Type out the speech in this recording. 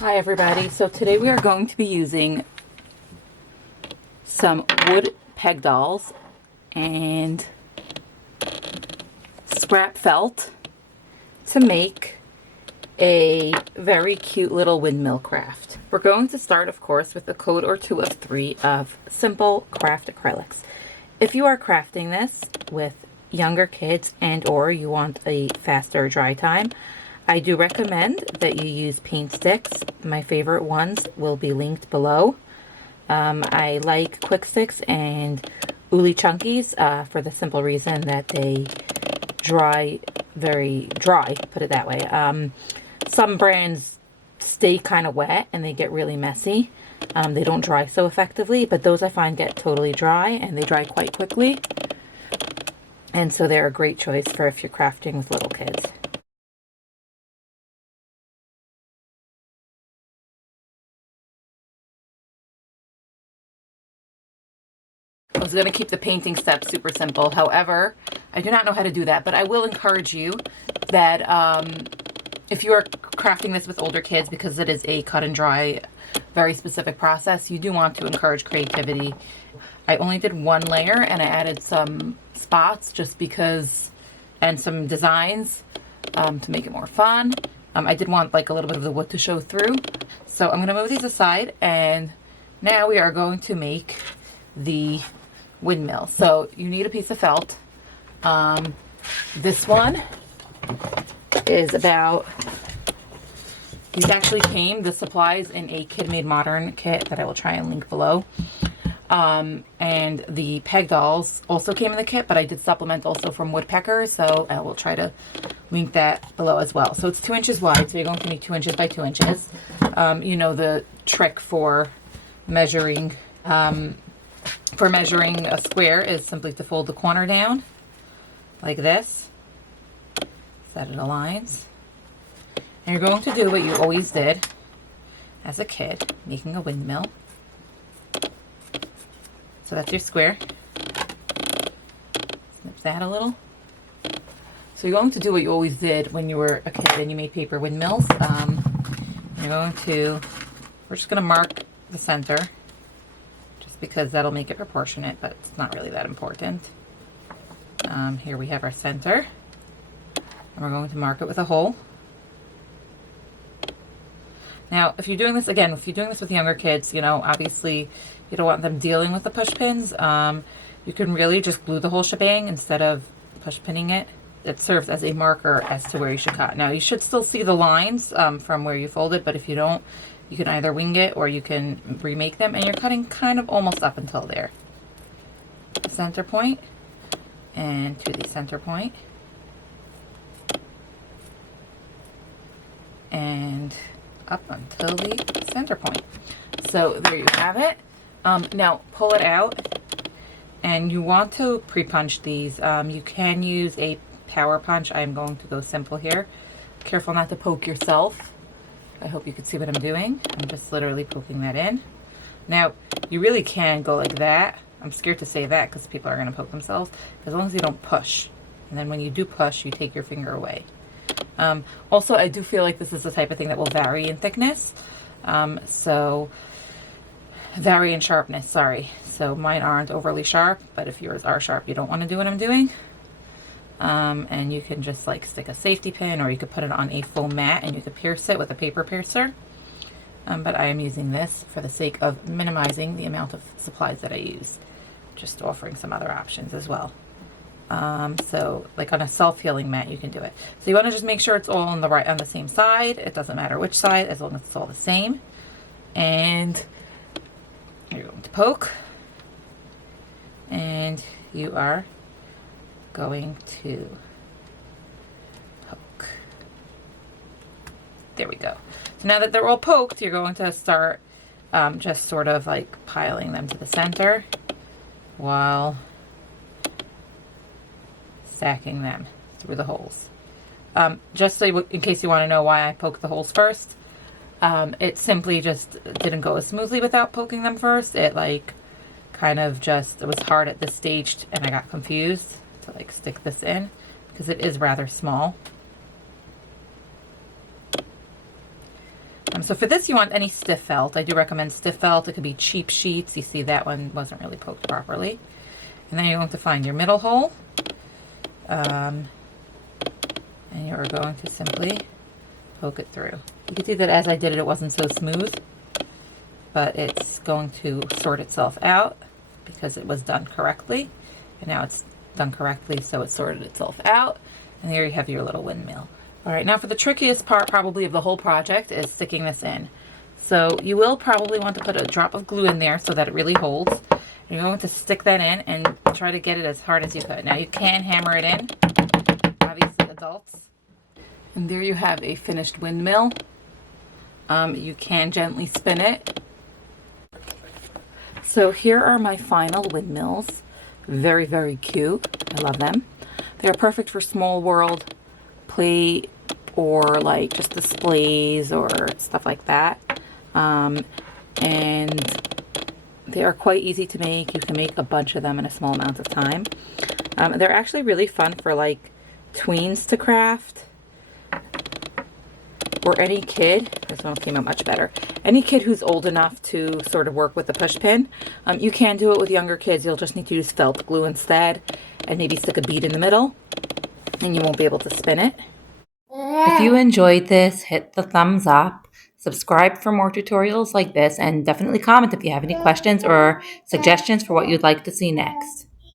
Hi everybody, so today we are going to be using some wood peg dolls and scrap felt to make a very cute little windmill craft. We're going to start, of course, with a coat or two of 3 of simple craft acrylics. If you are crafting this with younger kids and or you want a faster dry time, I do recommend that you use paint sticks. My favorite ones will be linked below. I like Quick Sticks and Uli Chunkies for the simple reason that they dry very dry, put it that way. Some brands stay kind of wet and they get really messy. They don't dry so effectively, but those I find get totally dry and they dry quite quickly. And so they're a great choice for if you're crafting with little kids. I was going to keep the painting step super simple. However, I do not know how to do that, but I will encourage you that if you are crafting this with older kids, because it is a cut and dry, very specific process, you do want to encourage creativity. I only did 1 layer and I added some spots just because, and some designs to make it more fun. I did want like a little bit of the wood to show through. So I'm going to move these aside, and now we are going to make the windmill. So you need a piece of felt. This one is about, these actually came, the supplies, in a Kid Made Modern kit that I will try and link below. And the peg dolls also came in the kit, but I did supplement also from Woodpecker, so I will try to link that below as well. So it's 2 inches wide, so you're going to need 2 inches by 2 inches. You know the trick for measuring a square is simply to fold the corner down like this so that it aligns. And you're going to do what you always did as a kid, making a windmill. So that's your square. Snip that a little. So you're going to do what you always did when you were a kid and you made paper windmills. We're just going to mark the center, because that'll make it proportionate, but it's not really that important. Here we have our center, and we're going to mark it with a hole. Now, if you're doing this, again, if you're doing this with younger kids, you know, obviously you don't want them dealing with the push pins. You can really just glue the whole shebang instead of push pinning it. It serves as a marker as to where you should cut. Now, you should still see the lines from where you fold it, but if you don't, you can either wing it or you can remake them, and you're cutting kind of almost up until there. Center point, and to the center point, and up until the center point. So there you have it. Now pull it out, and you want to pre-punch these. You can use a power punch. I'm going to go simple here. Careful not to poke yourself. I hope you can see what I'm doing. I'm just literally poking that in. Now, you really can go like that. I'm scared to say that because people are going to poke themselves. As long as you don't push. And then when you do push, you take your finger away. Also, I do feel like this is the type of thing that will vary in thickness. So, vary in sharpness, sorry. So mine aren't overly sharp, but if yours are sharp, you don't want to do what I'm doing. And you can just like stick a safety pin, or you could put it on a foam mat and you could pierce it with a paper piercer. But I am using this for the sake of minimizing the amount of supplies that I use. Just offering some other options as well. So like on a self-healing mat, you can do it. So you want to just make sure it's all on the same side. It doesn't matter which side, as long as it's all the same. And you're going to poke. And you are going to poke. There we go. So now that they're all poked, you're going to start just sort of like piling them to the center while stacking them through the holes. Just so in case you want to know why I poked the holes first, it simply just didn't go as smoothly without poking them first. It like kind of just, it was hard at this stage and I got confused to like stick this in because it is rather small. So for this, you want any stiff felt. I do recommend stiff felt. It could be cheap sheets. You see that one wasn't really poked properly. And then you're going to find your middle hole. And you're going to simply poke it through. You can see that as I did it, it wasn't so smooth, but it's going to sort itself out because it was done correctly. And now it's done correctly, so it sorted itself out. And there you have your little windmill. All right, now for the trickiest part probably of the whole project is sticking this in. So you will probably want to put a drop of glue in there so that it really holds. And you're going to stick that in and try to get it as hard as you could. Now you can hammer it in, obviously adults. And there you have a finished windmill. You can gently spin it. So here are my final windmills. Very, very cute. I love them. They're perfect for small world play or like just displays or stuff like that. And they are quite easy to make. You can make a bunch of them in a small amount of time. They're actually really fun for like tweens to craft, or any kid. This one came out much better. Any kid who's old enough to sort of work with the push pin. You can do it with younger kids. You'll just need to use felt glue instead and maybe stick a bead in the middle and you won't be able to spin it. If you enjoyed this, hit the thumbs up, subscribe for more tutorials like this, and definitely comment if you have any questions or suggestions for what you'd like to see next.